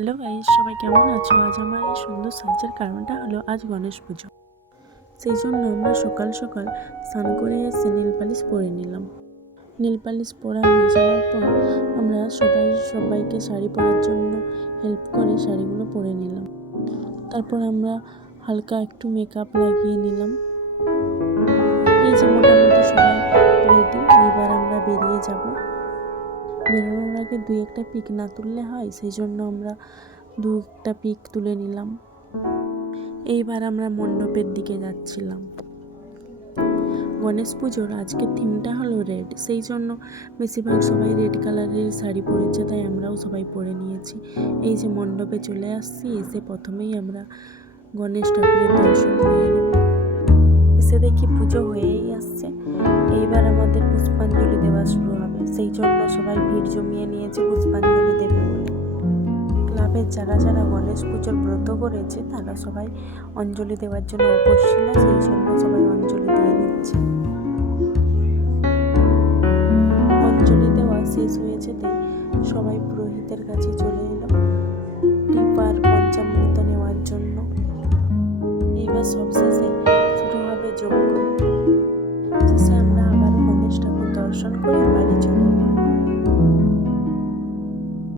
Hello guys, সবাই কেমন আছো? আজ আমার এই সুন্দর সাজের কারণটা হলো আজ গণেশ পুজো। সেই জন্য আমরা সকাল সকাল স্নান করে এসে নীল পালিশ পরে নিলাম। নীল পালিশ পরা হয়ে যাওয়ার পর আমরা সবাই, সবাইকে শাড়ি পরার জন্য হেল্প করে শাড়িগুলো পরে নিলাম। তারপর আমরা হালকা একটু মেকআপ লাগিয়ে নিলাম। এই যে মোটামুটি সবাই রেডি এবার আমরা বেরিয়ে যাব। বেরোনোর আগে দুই একটা পিক না তুললে হয়, সেই জন্য আমরা দু একটা পিক তুলে নিলাম। এইবার আমরা মণ্ডপের দিকে যাচ্ছিলাম। গণেশ পুজোর আজকের থিমটা হলো রেড, সেই জন্য বেশিরভাগ সবাই রেড কালারের শাড়ি পরেছে, তাই আমরাও সবাই পরে নিয়েছি। এই যে মণ্ডপে চলে আসছি, এসে প্রথমেই আমরা গণেশ ঠাকুরের দর্শন করে এসে দেখি পুজো হয়েই সেই জন্য সবাই ভিড় জমিয়ে নিয়েছে পুষ্পাঞ্জলি দেবে বলে। ক্লাবের যারা যারা গণেশ পুজোর ব্রত করেছে, তারা সবাই অঞ্জলি দেওয়ার জন্য উপোস ছিল সেই জন্য সবাই অঞ্জলি দিয়ে নিচ্ছে। অঞ্জলি দেওয়া শেষ হয়েছে তাই সবাই পুরোহিতের কাছে চলে এলো। টিপার পঞ্চামৃত নেওয়ার জন্য। এইবার সবশেষে